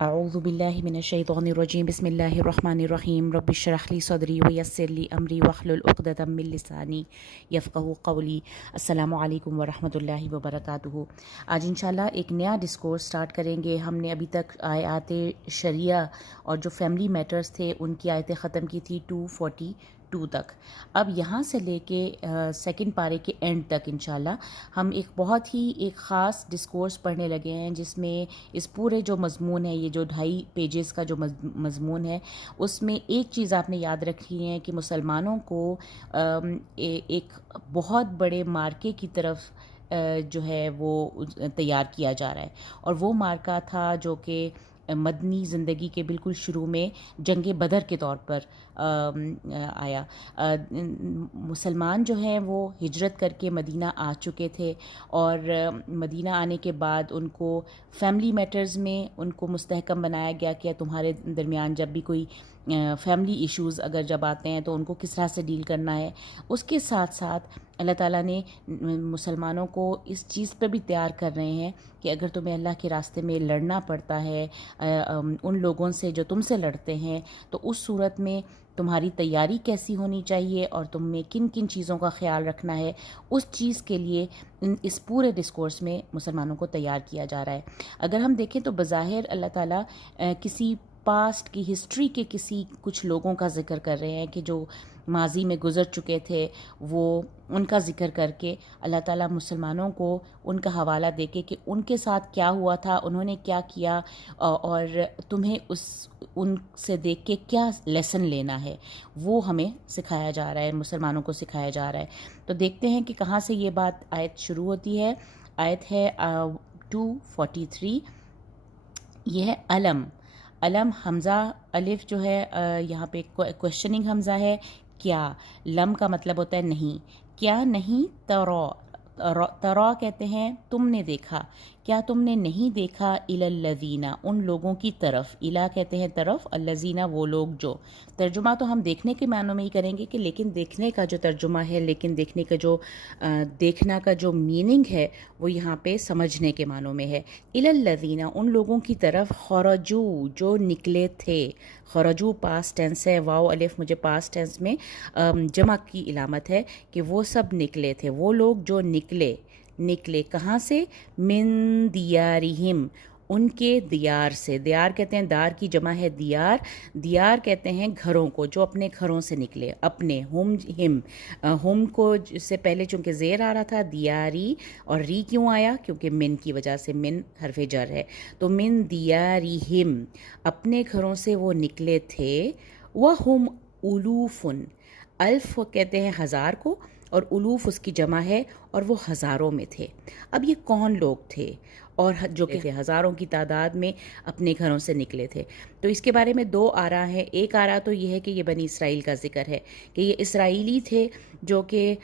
اعوذ باللہ من الشیطان الرجیم بسم اللہ الرحمن الرحیم رب اشرح لی صدری ویسر لی امری واحلل عقدۃ من لسانی یفقہوا قولی۔ السلام علیکم ورحمۃ اللہ وبرکاتہ۔ آج انشاءاللہ ایک نیا ڈسکورس سٹارٹ کریں گے۔ ہم نے ابھی تک آیات شریعہ اور جو فیملی میٹرز تھے ان کی آیتیں ختم کی تھی 242 تک۔ اب یہاں سے لے کے سیکنڈ پارے کے اینڈ تک انشاءاللہ ہم ایک بہت ہی ایک خاص ڈسکورس پڑھنے لگے ہیں، جس میں اس پورے جو مضمون ہے، یہ جو 2.5 پیجز کا جو مضمون ہے، اس میں ایک چیز آپ نے یاد رکھی ہے کہ مسلمانوں کو ایک بہت بڑے مارکے کی طرف جو ہے وہ تیار کیا جا رہا ہے، اور وہ مارکہ تھا جو کہ مدنی زندگی کے بالکل شروع میں جنگ بدر کے طور پر آیا۔ مسلمان جو ہیں وہ ہجرت کر کے مدینہ آ چکے تھے، اور مدینہ آنے کے بعد ان کو فیملی میٹرز میں ان کو مستحکم بنایا گیا کہ تمہارے درمیان جب بھی کوئی فیملی ایشوز اگر جب آتے ہیں تو ان کو کس طرح سے ڈیل کرنا ہے۔ اس کے ساتھ ساتھ اللہ تعالیٰ نے مسلمانوں کو اس چیز پہ بھی تیار کر رہے ہیں کہ اگر تمہیں اللہ کے راستے میں لڑنا پڑتا ہے ان لوگوں سے جو تم سے لڑتے ہیں، تو اس صورت میں تمہاری تیاری کیسی ہونی چاہیے اور تم میں کن کن چیزوں کا خیال رکھنا ہے، اس چیز کے لیے اس پورے ڈسکورس میں مسلمانوں کو تیار کیا جا رہا ہے۔ اگر ہم دیکھیں تو بظاہر اللہ تعالیٰ کسی پاسٹ کی ہسٹری کے کسی کچھ لوگوں کا ذکر کر رہے ہیں کہ جو ماضی میں گزر چکے تھے، وہ ان کا ذکر کر کے اللہ تعالیٰ مسلمانوں کو ان کا حوالہ دے کے کہ ان کے ساتھ کیا ہوا تھا، انہوں نے کیا کیا، اور تمہیں ان سے دیکھ کے کیا لیسن لینا ہے، وہ ہمیں سکھایا جا رہا ہے، مسلمانوں کو سکھایا جا رہا ہے۔ تو دیکھتے ہیں کہ کہاں سے یہ بات آیت شروع ہوتی ہے۔ آیت ہے 243، یہ ہے علم حمزہ الف جو ہے یہاں پہ کوشچننگ حمزہ ہے، کیا۔ لم کا مطلب ہوتا ہے نہیں، کیا نہیں ترا کہتے ہیں تم نے دیکھا، کیا تم نے نہیں دیکھا الی الذین ان لوگوں کی طرف، الا کہتے ہیں طرف، الذین وہ لوگ جو۔ ترجمہ تو ہم دیکھنے کے معنوں میں ہی کریں گے کہ لیکن دیکھنے کا جو ترجمہ ہے، لیکن دیکھنے کا جو دیکھنا کا جو میننگ ہے وہ یہاں پہ سمجھنے کے معنوں میں ہے۔ الی الذین ان لوگوں کی طرف، خرجو جو نکلے تھے، خرجو پاسٹ ٹینس ہے، واو الف مجھے پاسٹ ٹینس میں جمع کی علامت ہے کہ وہ سب نکلے تھے، وہ لوگ جو نکلے کہاں سے، من دیارہم ان کے دیار سے۔ دیار کہتے ہیں دار کی جمع ہے دیار کہتے ہیں گھروں کو، جو اپنے گھروں سے نکلے، اپنے ہم کو سے پہلے چونکہ زیر آ رہا تھا دیاری، اور ری کیوں آیا، کیونکہ من کی وجہ سے، من حرف جر ہے، تو من دیارہم اپنے گھروں سے وہ نکلے تھے، وہم الوف الف کہتے ہیں ہزار کو، اور الوف اس کی جمع ہے، اور وہ ہزاروں میں تھے۔ اب یہ کون لوگ تھے، اور جو کہ ہزاروں کی تعداد میں اپنے گھروں سے نکلے تھے؟ تو اس کے بارے میں دو آراء ہیں۔ ایک آراء تو یہ ہے کہ یہ بنی اسرائیل کا ذکر ہے، کہ یہ اسرائیلی تھے جو کہ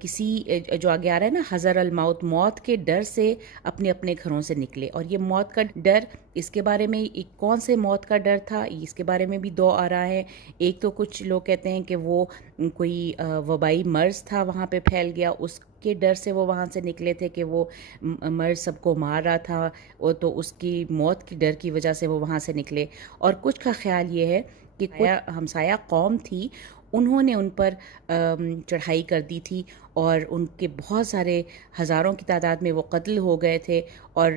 کسی جو آگے آ رہا ہے نا، حذر الموت، موت کے ڈر سے اپنے اپنے گھروں سے نکلے۔ اور یہ موت کا ڈر، اس کے بارے میں کون سے موت کا ڈر تھا، اس کے بارے میں بھی دو آراء ہے۔ ایک تو کچھ لوگ کہتے ہیں کہ وہ کوئی وبائی مرض تھا وہاں پہ پھیل گیا، اس کے ڈر سے وہ وہاں سے نکلے تھے کہ وہ مرض سب کو مار رہا تھا، تو اس کی موت کی ڈر کی وجہ سے وہ وہاں سے نکلے۔ اور کچھ کا خیال یہ ہے کہ ہمسایہ قوم تھی، انہوں نے ان پر چڑھائی کر دی تھی، اور ان کے بہت سارے ہزاروں کی تعداد میں وہ قتل ہو گئے تھے، اور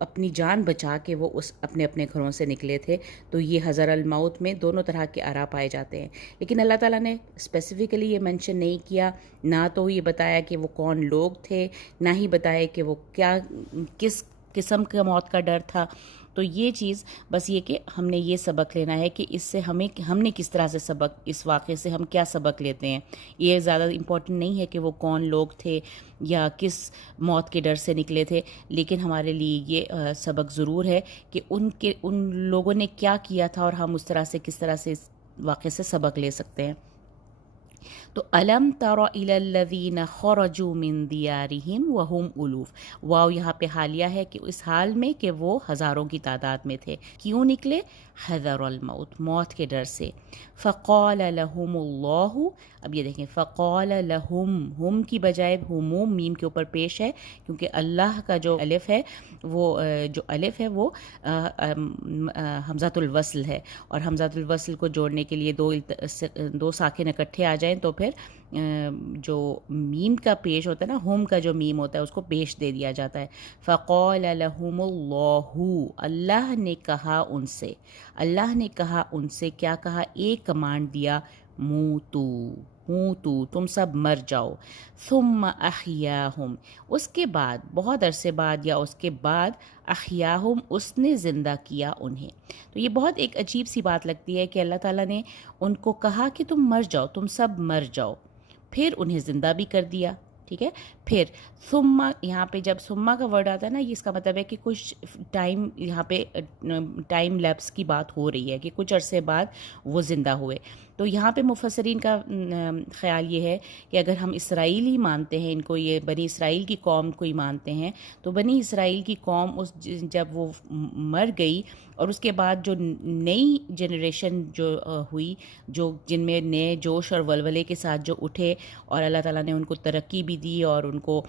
اپنی جان بچا کے وہ اپنے اپنے گھروں سے نکلے تھے۔ تو یہ حذر الموت میں دونوں طرح کے آراء پائے جاتے ہیں، لیکن اللہ تعالیٰ نے اسپیسیفکلی یہ مینشن نہیں کیا، نہ تو یہ بتایا کہ وہ کون لوگ تھے، نہ ہی بتایا کہ وہ کس قسم کا موت کا ڈر تھا۔ تو یہ چیز بس یہ کہ ہم نے یہ سبق لینا ہے کہ اس سے ہم نے کس طرح سے سبق، اس واقعے سے ہم کیا سبق لیتے ہیں۔ یہ زیادہ امپورٹنٹ نہیں ہے کہ وہ کون لوگ تھے یا کس موت کے ڈر سے نکلے تھے، لیکن ہمارے لیے یہ سبق ضرور ہے کہ ان لوگوں نے کیا کیا تھا، اور ہم اس طرح سے کس طرح سے اس واقعے سے سبق لے سکتے ہیں۔ تو الم تر الی الذین خرجوا من دیارہم وہم الوف، واو یہاں پہ حالیہ ہے کہ اس حال میں کہ وہ ہزاروں کی تعداد میں تھے. کیوں نکلے؟ حذر الموت، موت کے ڈر سے. فقال لهم اللہ، اب یہ دیکھیں فقال لهم، ہم کی بجائے ہموم میم کے اوپر پیش ہے کیونکہ اللہ کا جو الف ہے وہ وہ حمزۃ الوصل ہے، اور حمزۃ الوصل کو جوڑنے کے لیے دو ساکن اکٹھے آ جائیں تو پھر جو میم کا پیش ہوتا ہے نا، ہم کا جو میم ہوتا ہے اس کو پیش دے دیا جاتا ہے. فقال لهم اللہ، اللہ نے کہا ان سے، اللہ نے کہا ان سے، کیا کہا؟ ایک کمانڈ دیا، موتو، موتو، تم سب مر جاؤ. ثم احیاہم، اس کے بعد بہت عرصے بعد یا اس کے بعد احیاہم، اس نے زندہ کیا انہیں. تو یہ بہت ایک عجیب سی بات لگتی ہے کہ اللہ تعالیٰ نے ان کو کہا کہ تم مر جاؤ، تم سب مر جاؤ، پھر انہیں زندہ بھی کر دیا. ٹھیک ہے، پھر ثم، یہاں پہ جب ثم کا ورڈ آتا ہے نا، یہ اس کا مطلب ہے کہ کچھ ٹائم، یہاں پہ ٹائم لیپس کی بات ہو رہی ہے کہ کچھ عرصے بعد وہ زندہ ہوئے. تو یہاں پہ مفسرین کا خیال یہ ہے کہ اگر ہم اسرائیلی مانتے ہیں ان کو، یہ بنی اسرائیل کی قوم کو ہی مانتے ہیں، تو بنی اسرائیل کی قوم جب وہ مر گئی اور اس کے بعد جو نئی جنریشن جو ہوئی، جن میں نئے جوش اور ولولے کے ساتھ جو اٹھے اور اللہ تعالیٰ نے ان کو ترقی بھی دی اور ان کو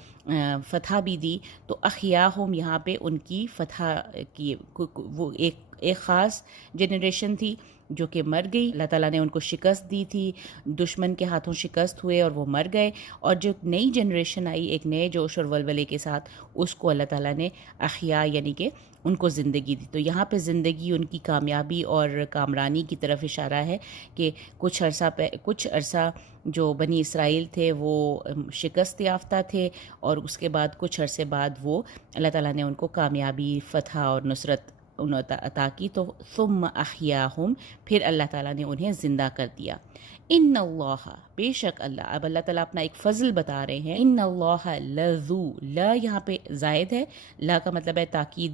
فتح بھی دی، تو احیاہم یہاں پہ ان کی فتح کی وہ ایک خاص جنریشن تھی جو کہ مر گئی. اللہ تعالیٰ نے ان کو شکست دی تھی، دشمن کے ہاتھوں شکست ہوئے اور وہ مر گئے، اور جو نئی جنریشن آئی ایک نئے جوش اور ولولے کے ساتھ، اس کو اللہ تعالیٰ نے احیا یعنی کہ ان کو زندگی دی. تو یہاں پہ زندگی ان کی کامیابی اور کامرانی کی طرف اشارہ ہے کہ کچھ عرصہ جو بنی اسرائیل تھے وہ شکست یافتہ تھے، اور اس کے بعد کچھ عرصے بعد وہ اللہ تعالیٰ نے ان کو کامیابی، فتح اور نصرت عطا کی. تو ثم احیاہم، پھر اللہ تعالیٰ نے انہیں زندہ کر دیا. ان اللہ، بے شک اللہ، اب اللہ تعالیٰ اپنا ایک فضل بتا رہے ہیں. ان اللہ لذو، لا یہاں پہ زائد ہے، لا کا مطلب ہے تاکید،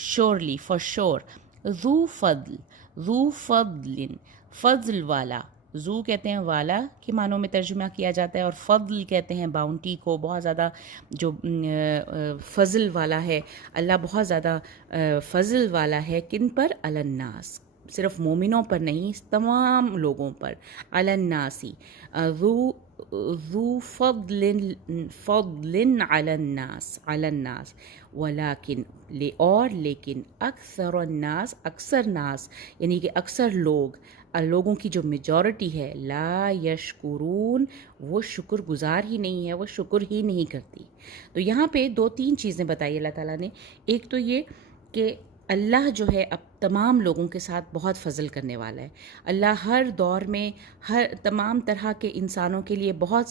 شورلی، فار شور. ذو فضل، ذو فضل، فضل والا. ذو کہتے ہیں والا کے معنوں میں ترجمہ کیا جاتا ہے، اور فضل کہتے ہیں باؤنٹی کو، بہت زیادہ جو فضل والا ہے. اللہ بہت زیادہ فضل والا ہے. کن پر؟ علی الناس، صرف مومنوں پر نہیں، تمام لوگوں پر. علی الناسی، ذو فضل، فضل علی الناس، علی الناس. ولیکن، اور لیکن، اکثر الناس، اکثر ناس یعنی کہ اکثر لوگوں کی جو میجورٹی ہے، لا یشکرون، وہ شکر گزار ہی نہیں ہے، وہ شکر ہی نہیں کرتی. تو یہاں پہ 2-3 چیزیں بتائی اللہ تعالیٰ نے. ایک تو یہ کہ اللہ جو ہے اب تمام لوگوں کے ساتھ بہت فضل کرنے والا ہے. اللہ ہر دور میں تمام طرح کے انسانوں کے لیے بہت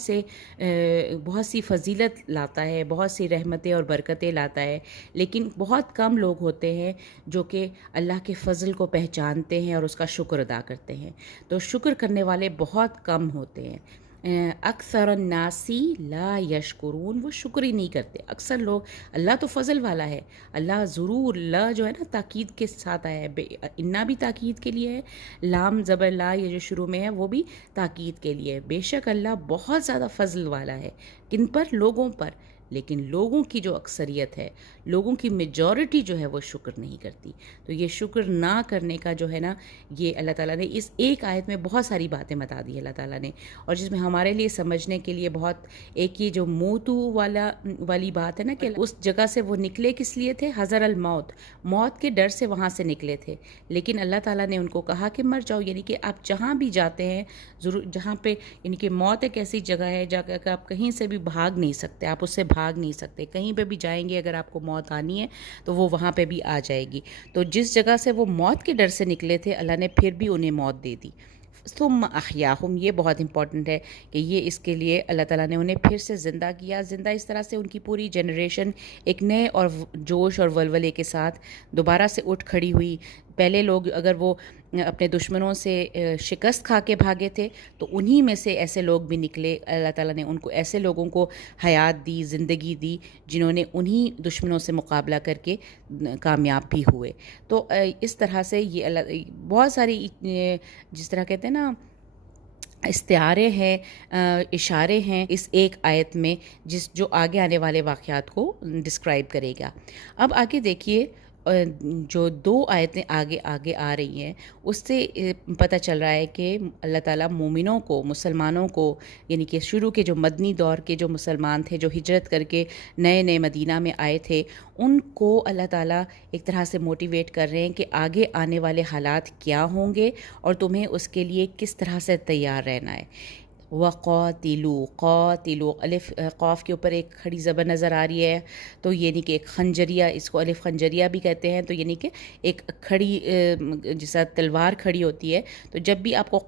سی فضیلت لاتا ہے، بہت سی رحمتیں اور برکتیں لاتا ہے، لیکن بہت کم لوگ ہوتے ہیں جو کہ اللہ کے فضل کو پہچانتے ہیں اور اس کا شکر ادا کرتے ہیں. تو شکر کرنے والے بہت کم ہوتے ہیں. اکثر الناسی لا یشکرون، وہ شکر ہی نہیں کرتے. اکثر لوگ، اللہ تو فضل والا ہے، اللہ ضرور، لا جو ہے نا تاکید کے ساتھ آیا ہے، انا بھی تاکید کے لیے ہے، لام زبر لا یہ جو شروع میں ہے وہ بھی تاکید کے لیے ہے. بے شک اللہ بہت زیادہ فضل والا ہے. کن پر؟ لوگوں پر. لیکن لوگوں کی جو اکثریت ہے، لوگوں کی میجورٹی جو ہے وہ شکر نہیں کرتی. تو یہ شکر نہ کرنے کا جو ہے نا، یہ اللہ تعالیٰ نے اس ایک آیت میں بہت ساری باتیں بتا دی اللہ تعالیٰ نے، اور جس میں ہمارے لیے سمجھنے کے لیے بہت ایک یہ جو موتو والی بات ہے نا، کہ اس جگہ سے وہ نکلے کس لیے تھے؟ حذر الموت، موت کے ڈر سے وہاں سے نکلے تھے. لیکن اللہ تعالیٰ نے ان کو کہا کہ مر جاؤ، یعنی کہ آپ جہاں بھی جاتے ہیں ضرور، جہاں پہ یعنی کہ موت ایک ایسی جگہ ہے جا کر آپ کہیں سے بھی بھاگ نہیں سکتے، آپ اس سے بھاگ نہیں سکتے. کہیں پہ بھی جائیں گے اگر آپ کو موت آنی ہے تو وہ وہاں پہ بھی آ جائے گی. تو جس جگہ سے وہ موت کے ڈر سے نکلے تھے، اللہ نے پھر بھی انہیں موت دے دی. ثم احیاہم، یہ بہت امپورٹنٹ ہے کہ یہ اس کے لیے اللہ تعالیٰ نے انہیں پھر سے زندہ کیا. زندہ اس طرح سے ان کی پوری جنریشن ایک نئے اور جوش اور ولولے کے ساتھ دوبارہ سے اٹھ کھڑی ہوئی. پہلے لوگ اگر وہ اپنے دشمنوں سے شکست کھا کے بھاگے تھے تو انہی میں سے ایسے لوگ بھی نکلے. اللہ تعالیٰ نے ان کو ایسے لوگوں کو حیات دی، زندگی دی، جنہوں نے انہی دشمنوں سے مقابلہ کر کے کامیاب بھی ہوئے. تو اس طرح سے یہ بہت ساری جس طرح کہتے ہیں نا استعارے ہیں، اشارے ہیں اس ایک آیت میں جو آگے آنے والے واقعات کو ڈسکرائب کرے گا۔ اب آگے دیکھیے، جو دو آیتیں آگے آگے آ رہی ہیں اس سے پتہ چل رہا ہے کہ اللہ تعالیٰ مومنوں کو، مسلمانوں کو، یعنی کہ شروع کے جو مدنی دور کے جو مسلمان تھے، جو ہجرت کر کے نئے نئے مدینہ میں آئے تھے، ان کو اللہ تعالیٰ ایک طرح سے موٹیویٹ کر رہے ہیں کہ آگے آنے والے حالات کیا ہوں گے اور تمہیں اس کے لیے کس طرح سے تیار رہنا ہے۔ وَقَاتِلُوا، قاتلو، الف قاف کے اوپر ایک کھڑی زبر نظر آ رہی ہے، تو یعنی کہ ایک خنجریہ، اس کو الف خنجریہ بھی کہتے ہیں، تو یعنی کہ ایک کھڑی جیسا تلوار کھڑی ہوتی ہے، تو جب بھی آپ کو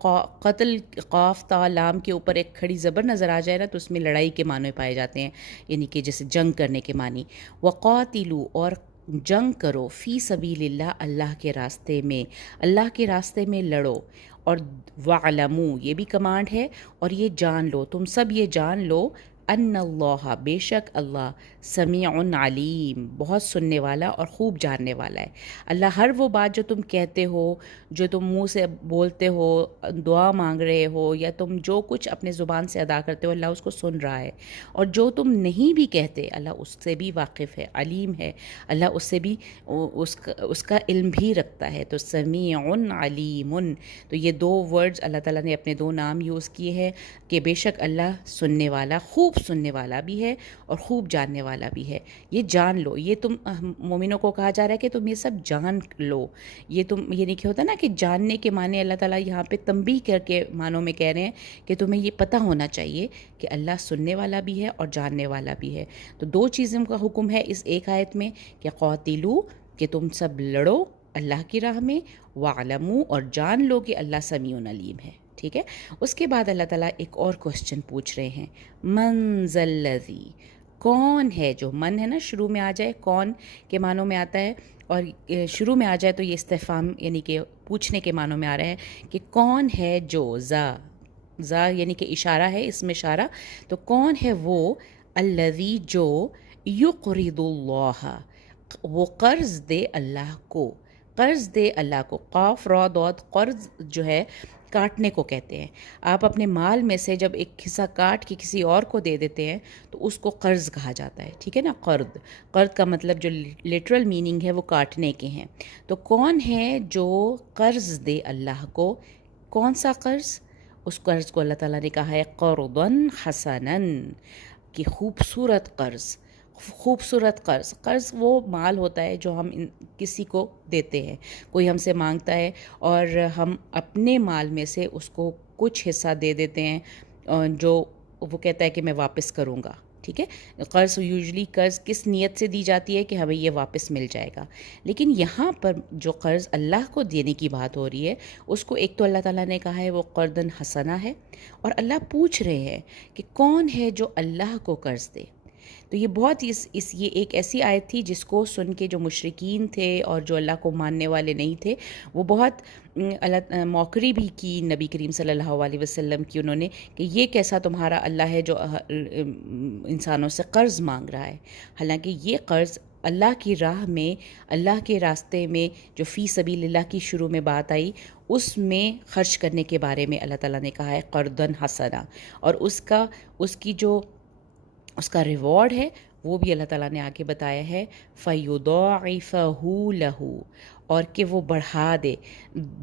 قتل قاف تا لام کے اوپر ایک کھڑی زبر نظر آ جائے نا، تو اس میں لڑائی کے معنی پائے جاتے ہیں، یعنی کہ جیسے جنگ کرنے کے معنی۔ وَقَاتِلُوا، اور جنگ کرو، فی سبیل اللہ، اللہ کے راستے میں، اللہ کے راستے میں لڑو، اور وَعْلَمُوا، یہ بھی کمانڈ ہے، اور یہ جان لو، تم سب یہ جان لو، ان اللہ، بے شک اللہ، سمیع علیم، بہت سننے والا اور خوب جاننے والا ہے۔ اللہ ہر وہ بات جو تم کہتے ہو، جو تم منہ سے بولتے ہو، دعا مانگ رہے ہو، یا تم جو کچھ اپنے زبان سے ادا کرتے ہو، اللہ اس کو سن رہا ہے، اور جو تم نہیں بھی کہتے اللہ اس سے بھی واقف ہے، علیم ہے، اللہ اس سے بھی اس کا علم بھی رکھتا ہے۔ تو سمیع علیم، تو یہ دو ورڈز اللہ تعالیٰ نے اپنے دو نام یوز کیے ہیں کہ بے شک اللہ سننے والا، خوب سننے والا بھی ہے اور خوب جاننے والا بھی ہے۔ یہ جان لو، یہ تم مومنوں کو کہا جا رہا ہے کہ تم یہ سب جان لو۔ یہ تم، یہ نہیں کہ ہوتا نا کہ جاننے کے معنی اللہ تعالیٰ یہاں پہ تنبیہ کر کے معنوں میں کہہ رہے ہیں کہ تمہیں یہ پتہ ہونا چاہیے کہ اللہ سننے والا بھی ہے اور جاننے والا بھی ہے۔ تو دو چیزوں کا حکم ہے اس ایک آیت میں کہ قاتلو، کہ تم سب لڑو اللہ کی راہ میں، وَعْلَمُوا، اور جان لو کہ اللہ سمیع علیم ہے۔ ٹھیک ہے، اس کے بعد اللہ تعالیٰ ایک اور کوسچن پوچھ رہے ہیں، من ذا الذی، کون ہے جو، من ہے نا شروع میں آ جائے، کون کے معنوں میں آتا ہے، اور شروع میں آ جائے تو یہ استفہام یعنی کہ پوچھنے کے معنوں میں آ رہا ہے کہ کون ہے جو، ذا یعنی کہ اشارہ ہے، اس میں اشارہ، تو کون ہے وہ، الذی جو، یقرض اللہ، وہ قرض دے اللہ کو، قرض دے اللہ کو، قاف را ضاد، قرض جو ہے کاٹنے کو کہتے ہیں۔ آپ اپنے مال میں سے جب ایک حصہ کاٹ کے کسی اور کو دے دیتے ہیں تو اس کو قرض کہا جاتا ہے، ٹھیک ہے نا، قرض کا مطلب جو لٹرل میننگ ہے وہ کاٹنے کے ہیں۔ تو کون ہے جو قرض دے اللہ کو، کون سا قرض، اس قرض کو اللہ تعالیٰ نے کہا ہے قرضا حسنا، کہ خوبصورت قرض، خوبصورت قرض۔ قرض وہ مال ہوتا ہے جو ہم کسی کو دیتے ہیں، کوئی ہم سے مانگتا ہے اور ہم اپنے مال میں سے اس کو کچھ حصہ دے دیتے ہیں، جو وہ کہتا ہے کہ میں واپس کروں گا، ٹھیک ہے۔ قرض یوزلی قرض کس نیت سے دی جاتی ہے کہ ہمیں یہ واپس مل جائے گا، لیکن یہاں پر جو قرض اللہ کو دینے کی بات ہو رہی ہے، اس کو ایک تو اللہ تعالیٰ نے کہا ہے وہ قرضاً حسنہ ہے، اور اللہ پوچھ رہے ہیں کہ کون ہے جو اللہ کو قرض دے۔ تو یہ بہت یہ ایک ایسی آیت تھی جس کو سن کے جو مشرکین تھے اور جو اللہ کو ماننے والے نہیں تھے، وہ بہت موقری بھی کی نبی کریم صلی اللہ علیہ وسلم کی، انہوں نے کہ یہ کیسا تمہارا اللہ ہے جو انسانوں سے قرض مانگ رہا ہے، حالانکہ یہ قرض اللہ کی راہ میں، اللہ کے راستے میں، جو فی سبیل اللہ کی شروع میں بات آئی، اس میں خرچ کرنے کے بارے میں اللہ تعالیٰ نے کہا ہے قرضاً حسنا، اور اس کا ریوارڈ ہے وہ بھی اللہ تعالیٰ نے آگے بتایا ہے فَيُضَاعِفَهُ لَهُ، اور کہ وہ بڑھا دے،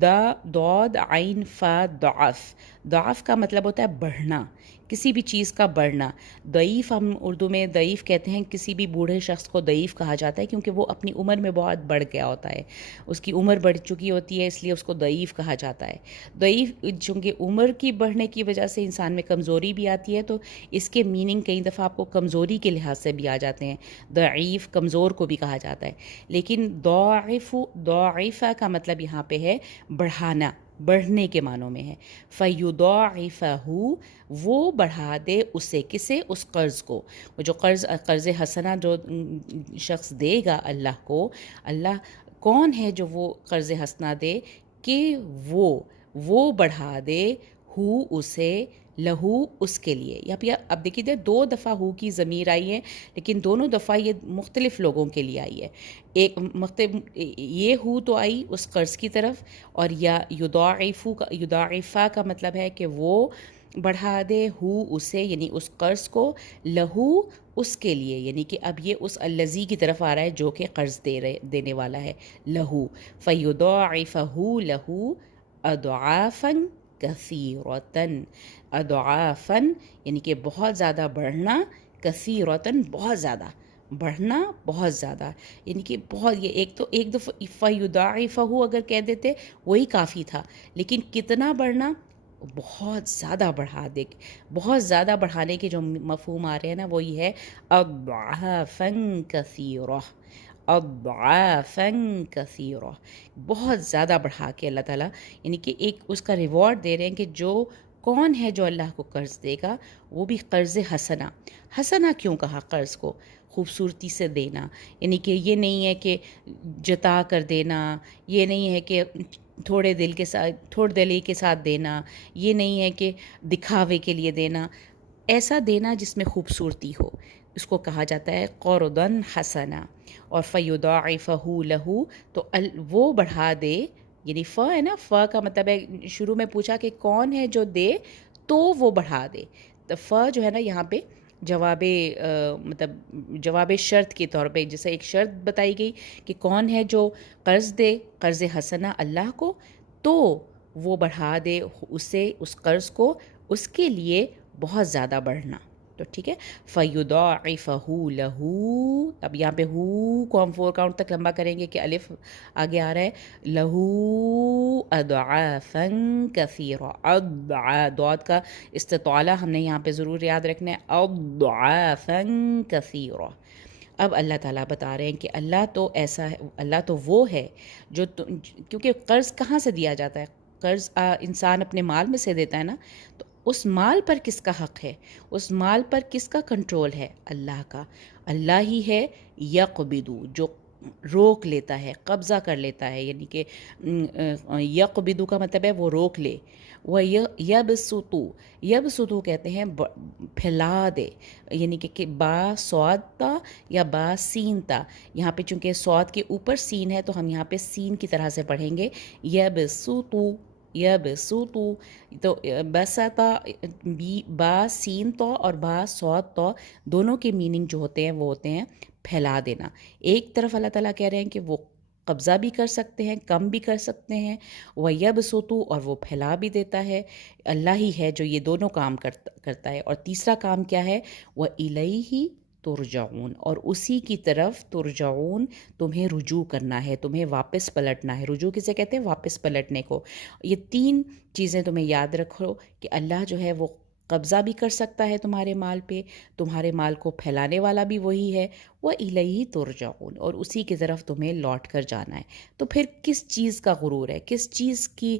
ضاد عین فا ضعف، ضعف کا مطلب ہوتا ہے بڑھنا، کسی بھی چیز کا بڑھنا۔ ضعیف ہم اردو میں ضعیف کہتے ہیں، کسی بھی بوڑھے شخص کو ضعیف کہا جاتا ہے کیونکہ وہ اپنی عمر میں بہت بڑھ گیا ہوتا ہے، اس کی عمر بڑھ چکی ہوتی ہے، اس لیے اس کو ضعیف کہا جاتا ہے۔ ضعیف چونکہ عمر کی بڑھنے کی وجہ سے انسان میں کمزوری بھی آتی ہے، تو اس کے میننگ کئی دفعہ آپ کو کمزوری کے لحاظ سے بھی آ جاتے ہیں، ضعیف کمزور کو بھی کہا جاتا ہے، لیکن ضعیفہ کا مطلب یہاں پہ ہے بڑھانا، بڑھنے کے معنوں میں ہے۔ فَيُضَاعِفَهُ، وہ بڑھا دے اسے، کسے، اس قرض کو، وہ جو قرض حسنہ جو شخص دے گا اللہ کو، اللہ کون ہے جو وہ قرض حسنہ دے کہ وہ بڑھا دے، اسے، لہو اس کے لیے. یہاں پہ اب دیکھیے 2 دفعہ ہو کی ضمیر آئی ہے، لیکن دونوں دفعہ یہ مختلف لوگوں کے لیے آئی ہے. ایک مختلف یہ ہو تو آئی اس قرض کی طرف، اور یا یضاعفا کا مطلب ہے کہ وہ بڑھا دے ہو اسے، یعنی اس قرض کو، لہو اس کے لیے، یعنی کہ اب یہ اس الذی کی طرف آ رہا ہے جو کہ قرض دینے والا ہے. لہو فیضاعفہ لہو اضعافا کثیرتن. اضعافن یعنی کہ بہت زیادہ بڑھنا، کثیرتن بہت زیادہ بڑھنا، بہت زیادہ، یعنی کہ بہت. یہ ایک دفعہ فیضاعفہ اگر کہہ دیتے وہی کافی تھا، لیکن کتنا بڑھنا، بہت زیادہ بڑھا دے. بہت زیادہ بڑھانے کے جو مفہوم آ رہے ہیں نا وہی ہے اضعافا کثیرہ. اضعافا کثیرہ، بہت زیادہ بڑھا کے اللہ تعالیٰ، یعنی کہ ایک اس کا ریوارڈ دے رہے ہیں کہ جو کون ہے جو اللہ کو قرض دے گا، وہ بھی قرض حسنہ. حسنہ کیوں کہا قرض کو؟ خوبصورتی سے دینا، یعنی کہ یہ نہیں ہے کہ جتا کر دینا، یہ نہیں ہے کہ تھوڑے دلی کے ساتھ دینا، یہ نہیں ہے کہ دکھاوے کے لیے دینا. ایسا دینا جس میں خوبصورتی ہو، اس کو کہا جاتا ہے قرضاً حسنا. اور فیضاعفہ لہو تو وہ بڑھا دے، یعنی ہے نا، کا مطلب ہے شروع میں پوچھا کہ کون ہے جو دے تو وہ بڑھا دے. تو جو ہے نا یہاں پہ مطلب جواب شرط کے طور پہ، جیسے ایک شرط بتائی گئی کہ کون ہے جو قرض دے، قرض حسنہ اللہ کو، تو وہ بڑھا دے اسے، اس قرض کو، اس کے لیے بہت زیادہ بڑھنا. تو ٹھیک ہے، فَيُضَاعِفَهُ لَهُ. اب یہاں پہ ہو کو ہم 4 کاؤنٹ تک لمبا کریں گے کہ الف آگے آ رہا ہے، لَهُ أَضْعَافًا كَثِيرًا. دعات کا استطالہ ہم نے یہاں پہ ضرور یاد رکھنا ہے، أَضْعَافًا كَثِيرًا. اب اللہ تعالیٰ بتا رہے ہیں کہ اللہ تو ایسا ہے، اللہ تو وہ ہے جو کیونکہ قرض کہاں سے دیا جاتا ہے؟ قرض انسان اپنے مال میں سے دیتا ہے نا، تو اس مال پر کس کا حق ہے؟ اس مال پر کس کا کنٹرول ہے؟ اللہ کا. اللہ ہی ہے یقبضو، جو روک لیتا ہے، قبضہ کر لیتا ہے، یعنی کہ یقبضو کا مطلب ہے وہ روک لے. وہ یبسطو کہتے ہیں پھیلا دے، یعنی کہ با صاد تا یا با سین تا. یہاں پہ چونکہ صاد کے اوپر سین ہے تو ہم یہاں پہ سین کی طرح سے پڑھیں گے یبسطو. یبسطو تو بسطا، با سین تو اور با صاد تو دونوں کے میننگ جو ہوتے ہیں وہ ہوتے ہیں پھیلا دینا. ایک طرف اللہ تعالیٰ کہہ رہے ہیں کہ وہ قبضہ بھی کر سکتے ہیں، کم بھی کر سکتے ہیں، وَيَبْسُطُ اور وہ پھیلا بھی دیتا ہے. اللہ ہی ہے جو یہ دونوں کام کرتا ہے. اور تیسرا کام کیا ہے؟ وَإِلَيْهِ ترجعون، اور اسی کی طرف ترجعون، تمہیں رجوع کرنا ہے، تمہیں واپس پلٹنا ہے. رجوع کسے کہتے ہیں؟ واپس پلٹنے کو. یہ 3 چیزیں تمہیں یاد رکھو کہ اللہ جو ہے وہ قبضہ بھی کر سکتا ہے تمہارے مال پہ، تمہارے مال کو پھیلانے والا بھی وہی ہے، وَإِلَيْهِ ترجعون، اور اسی کی طرف تمہیں لوٹ کر جانا ہے. تو پھر کس چیز کا غرور ہے، کس چیز کی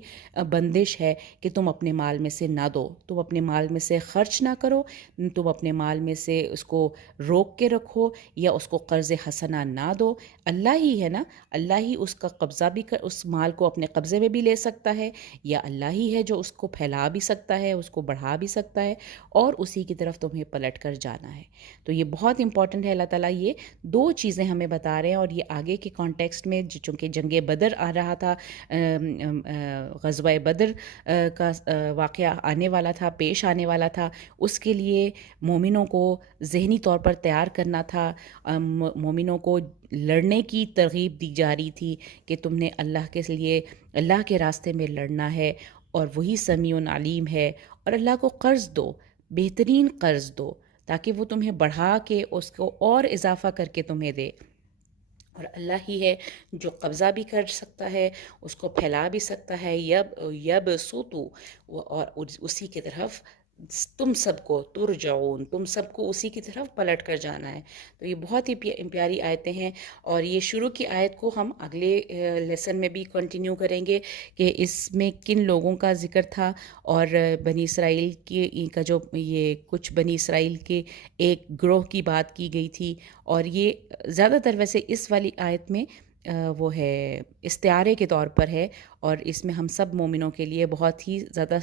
بندش ہے کہ تم اپنے مال میں سے نہ دو، تم اپنے مال میں سے خرچ نہ کرو، تم اپنے مال میں سے اس کو روک کے رکھو یا اس کو قرض حسنہ نہ دو؟ اللہ ہی ہے نا، اللہ ہی اس کا قبضہ بھی اس مال کو اپنے قبضے میں بھی لے سکتا ہے، یا اللہ ہی ہے جو اس کو پھیلا بھی سکتا ہے، اس کو بڑھا بھی سکتا ہے، اور اسی کی طرف تمہیں پلٹ کر جانا ہے. تو یہ بہت امپورٹنٹ ہے. اللہ تعالیٰ یہ 2 چیزیں ہمیں بتا رہے ہیں، اور یہ آگے کے کانٹیکسٹ میں چونکہ جنگ بدر آ رہا تھا، غزوہ بدر کا واقعہ آنے والا تھا، پیش آنے والا تھا، اس کے لیے مومنوں کو ذہنی طور پر تیار کرنا تھا. مومنوں کو لڑنے کی ترغیب دی جا رہی تھی کہ تم نے اللہ کے لیے، اللہ کے راستے میں لڑنا ہے، اور وہی سمیع علیم ہے. اور اللہ کو قرض دو، بہترین قرض دو، تاکہ وہ تمہیں بڑھا کے اس کو اور اضافہ کر کے تمہیں دے. اور اللہ ہی ہے جو قبضہ بھی کر سکتا ہے، اس کو پھیلا بھی سکتا ہے. یبسطو، اور اسی کی طرف تم سب کو ترجعون، تم سب کو اسی کی طرف پلٹ کر جانا ہے. تو یہ بہت ہی پیاری آیتیں ہیں، اور یہ شروع کی آیت کو ہم اگلے لیسن میں بھی کنٹینیو کریں گے کہ اس میں کن لوگوں کا ذکر تھا، اور بنی اسرائیل کا جو یہ کچھ بنی اسرائیل کے ایک گروہ کی بات کی گئی تھی. اور یہ زیادہ تر ویسے اس والی آیت میں وہ ہے استعارے کے طور پر ہے، اور اس میں ہم سب مومنوں کے لیے بہت ہی زیادہ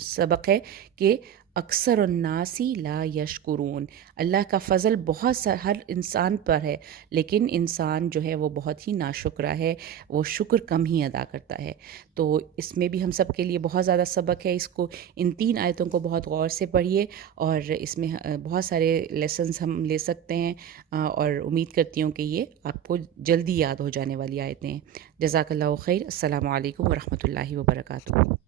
سبق ہے کہ اکثر الناسی لا یشکرون، اللہ کا فضل بہت ہر انسان پر ہے، لیکن انسان جو ہے وہ بہت ہی ناشکرا ہے، وہ شکر کم ہی ادا کرتا ہے۔ تو اس میں بھی ہم سب کے لیے بہت زیادہ سبق ہے، اس کو ان 3 آیتوں کو بہت غور سے پڑھیے، اور اس میں بہت سارے لیسنز ہم لے سکتے ہیں، اور امید کرتی ہوں کہ یہ آپ کو جلدی یاد ہو جانے والی آیتیں ہیں۔ جزاک اللہ خیر۔ السلام علیکم ورحمۃ اللہ وبرکاتہ۔